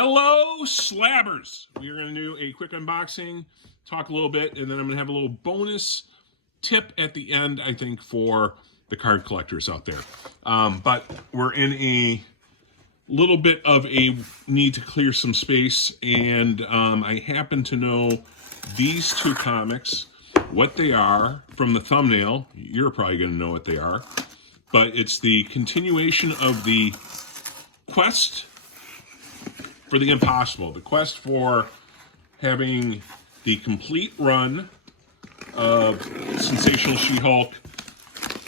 Hello, Slabbers! We are going to do a quick unboxing, talk a little bit, and then I'm going to have a little bonus tip at the end, I think, for the card collectors out there. But we're in a little bit of a need to clear some space, and I happen to know these two comics, what they are from the thumbnail. You're probably going to know what they are, but it's the continuation of the quest for the impossible, the quest for having the complete run of Sensational She-Hulk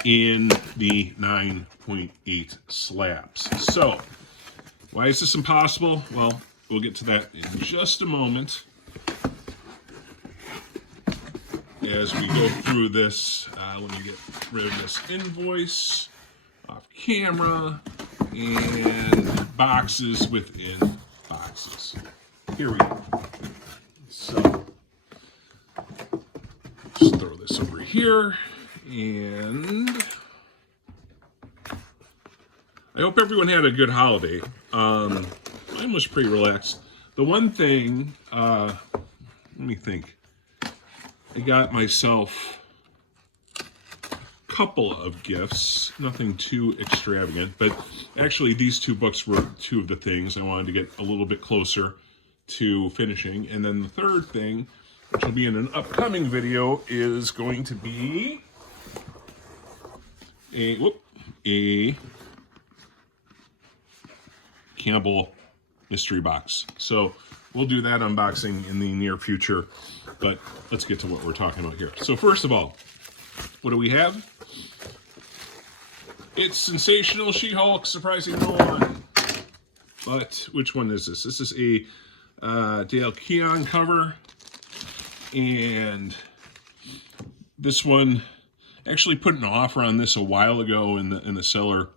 in the 9.8 slabs. So, why is this impossible? Well, we'll get to that in just a moment as we go through this. Let me get rid of this invoice off camera and boxes within boxes. Here we go. So, just throw this over here, and I hope everyone had a good holiday. Mine was pretty relaxed. The one thing, let me think. I got myself a couple of gifts, nothing too extravagant, but actually these two books were two of the things I wanted to get a little bit closer to finishing. And then the third thing, which will be in an upcoming video, is going to be a Campbell mystery box. So we'll do that unboxing in the near future, but let's get to what we're talking about here. So first of all, what do we have? It's Sensational She-Hulk, surprising no one. But which one is this? This is a Dale Keown cover, and this one, actually put an offer on this a while ago, and the seller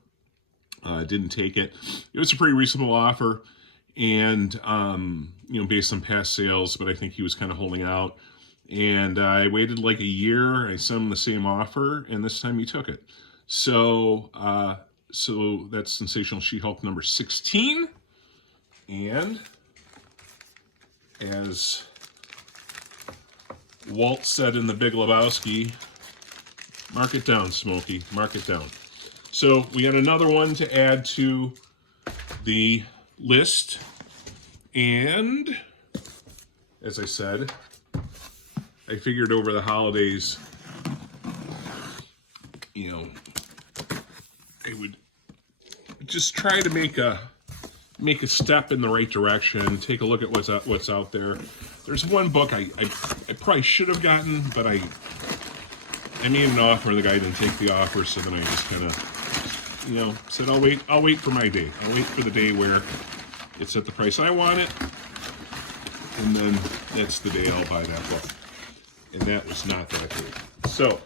didn't take it. It was a pretty reasonable offer, and you know, based on past sales, but I think he was kind of holding out. And I waited like a year. I sent him the same offer, and this time he took it. So, so that's Sensational She-Hulk number 16. And as Walt said in The Big Lebowski, mark it down, Smokey, mark it down. So we got another one to add to the list. And as I said, I figured over the holidays, you know, I would just try to make a step in the right direction, take a look at what's out there. There's one book I probably should have gotten, but I made an offer, the guy didn't take the offer, so then I just kind of, you know, said I'll wait for my day. I'll wait for the day where it's at the price I want it, and then that's the day I'll buy that book. And that was not that day. So,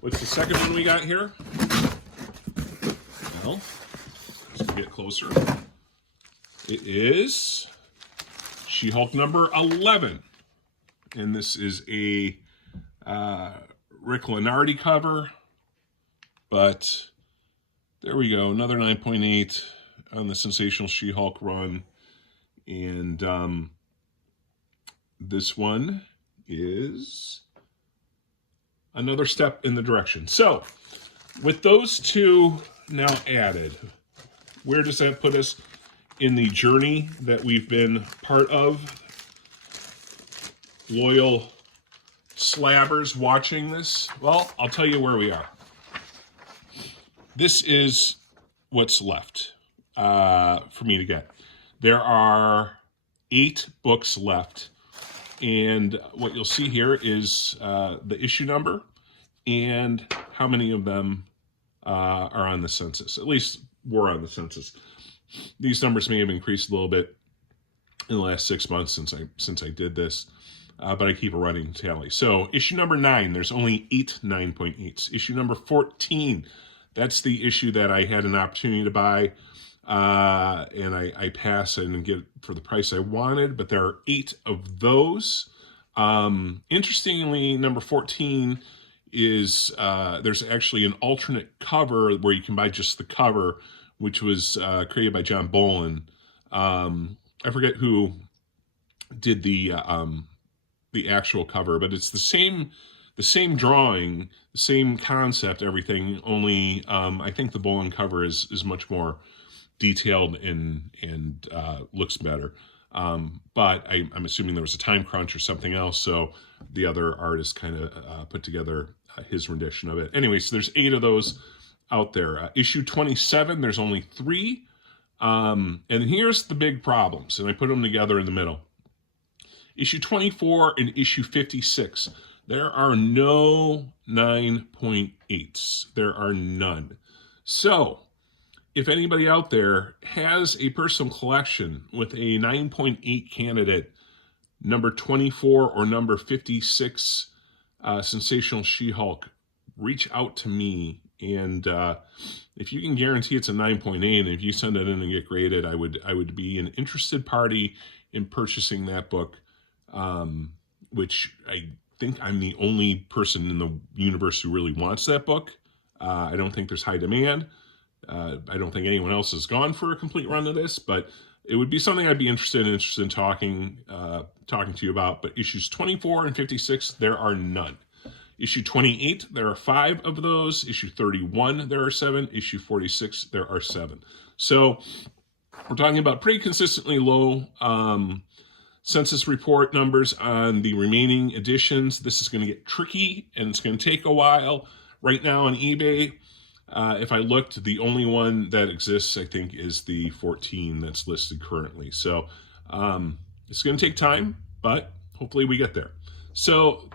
what's the second one we got here? Well, let's get closer. It is She-Hulk number 11. And this is a Rick Lenardi cover. But there we go, another 9.8 on the Sensational She-Hulk run. And this one is another step in the direction. So, with those two now added, where does that put us in the journey that we've been part of? Loyal slabbers watching this? Well, I'll tell you where we are. This is what's left for me to get. There are 8 books left. And what you'll see here is the issue number and how many of them are on the census. At least were on the census. These numbers may have increased a little bit in the last 6 months since I did this, but I keep a running tally. So issue number 9, there's only 8 9.8s. Issue number 14, that's the issue that I had an opportunity to buy. And I pass and get it for the price I wanted, but there are 8 of those. Interestingly, number 14 is, there's actually an alternate cover where you can buy just the cover, which was created by John Bolin. I forget who did the actual cover, but it's the same drawing, the same concept, everything. Only I think the Bowen cover is much more detailed and looks better. But I'm assuming there was a time crunch or something else, so the other artist kind of put together his rendition of it. Anyway, so there's 8 of those out there. Issue 27, there's only 3. And here's the big problems, and I put them together in the middle. Issue 24 and issue 56, there are no 9.8s. There are none. So, if anybody out there has a personal collection with a 9.8 candidate, number 24 or number 56 Sensational She-Hulk, reach out to me. And if you can guarantee it's a 9.8, and if you send it in and get graded, I would be an interested party in purchasing that book, which I think I'm the only person in the universe who really wants that book. I don't think there's high demand. I don't think anyone else has gone for a complete run of this, but it would be something I'd be interested in talking to you about. But issues 24 and 56, there are none. Issue 28, there are 5 of those. Issue 31, there are 7. Issue 46, there are 7. So we're talking about pretty consistently low census report numbers on the remaining editions. This is going to get tricky, and it's going to take a while. Right now on eBay, if I looked, the only one that exists, I think, is the 14 that's listed currently. So it's going to take time, but hopefully we get there. So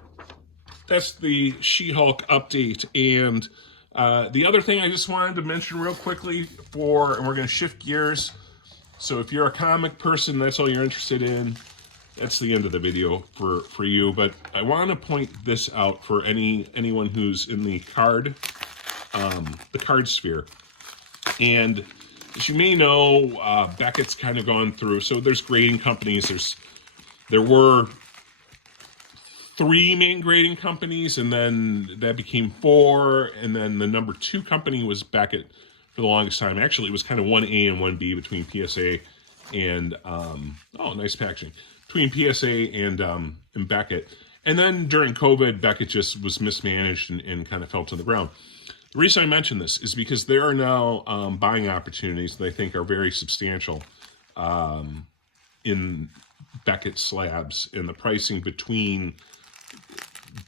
that's the She-Hulk update. And the other thing I just wanted to mention real quickly and we're going to shift gears. So if you're a comic person, that's all you're interested in, that's the end of the video for you. But I want to point this out for anyone who's in the card sphere. And as you may know, Beckett's kind of gone through, so there's grading companies. There were 3 main grading companies, and then that became 4, and then the number 2 company was Beckett for the longest time. Actually, it was kind of 1A and 1B between PSA and nice packaging, between PSA and Beckett. And then during COVID, Beckett just was mismanaged and kind of fell to the ground. The reason I mention this is because there are now buying opportunities that I think are very substantial in Beckett slabs, and the pricing between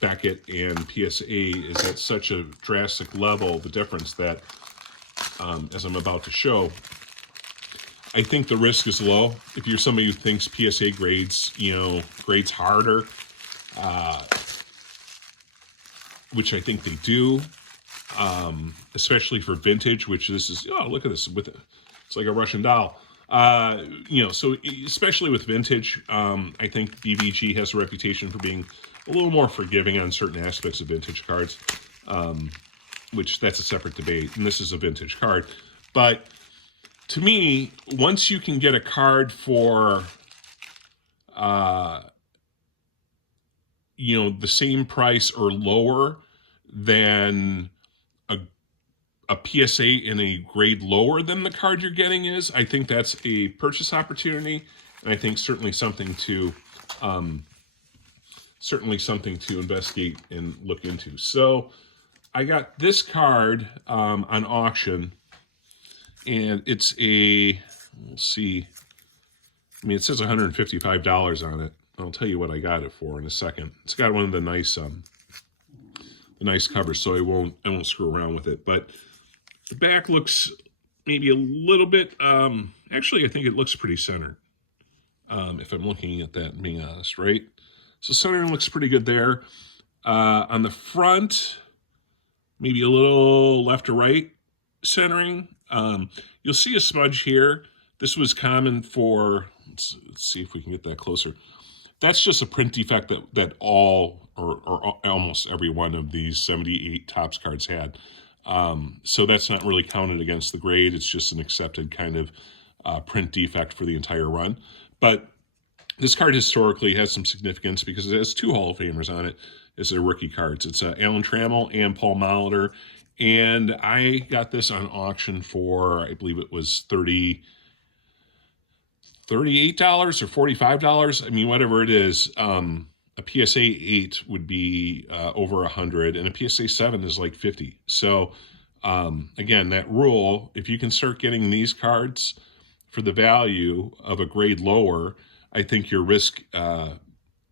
Beckett and PSA is at such a drastic level, the difference, that as I'm about to show, I think the risk is low. If you're somebody who thinks PSA grades harder, which I think they do, especially for vintage, which this is, look at this, it's like a Russian doll. So especially with vintage, I think BVG has a reputation for being a little more forgiving on certain aspects of vintage cards, which that's a separate debate, and this is a vintage card. But to me, once you can get a card for, the same price or lower than a PSA in a grade lower than the card you're getting is, I think that's a purchase opportunity, and I think certainly something to investigate and look into. So I got this card on auction, and it's let's see, it says $155 on it. I'll tell you what I got it for in a second. It's got one of the nice covers, so I won't screw around with it. But the back looks maybe a little bit, actually I think it looks pretty centered, if I'm looking at that and being honest, right? So centering looks pretty good there. On the front, maybe a little left to right centering. You'll see a smudge here. This was common for, let's see if we can get that closer. That's just a print defect that all or almost every one of these 78 Topps cards had. So that's not really counted against the grade. It's just an accepted kind of print defect for the entire run. But this card historically has some significance because it has 2 Hall of Famers on it as their rookie cards. It's Alan Trammell and Paul Molitor. And I got this on auction for, I believe it was $30 $38 or $45. I mean, whatever it is. A PSA 8 would be over 100, and a PSA 7 is like 50. So again, that rule, if you can start getting these cards for the value of a grade lower, I think your risk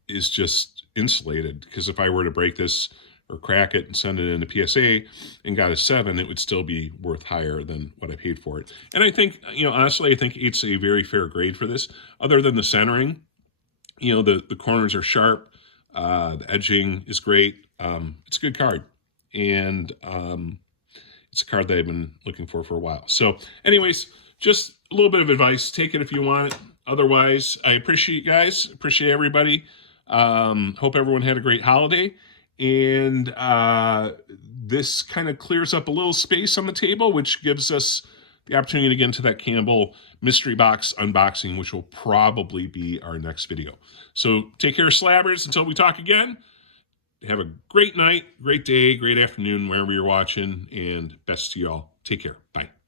is just insulated. Because if I were to break this or crack it and send it into PSA and got a 7, it would still be worth higher than what I paid for it. And I think, honestly, I think 8's a very fair grade for this, other than the centering. The corners are sharp. The edging is great. It's a good card. And it's a card that I've been looking for a while. So anyways, just a little bit of advice. Take it if you want it. Otherwise, I appreciate you guys. Appreciate everybody. Hope everyone had a great holiday. And this kind of clears up a little space on the table, which gives us the opportunity to get into that Campbell mystery box unboxing, which will probably be our next video. So take care, slabbers. Until we talk again, have a great night, great day, great afternoon, wherever you're watching, and best to y'all. Take care. Bye.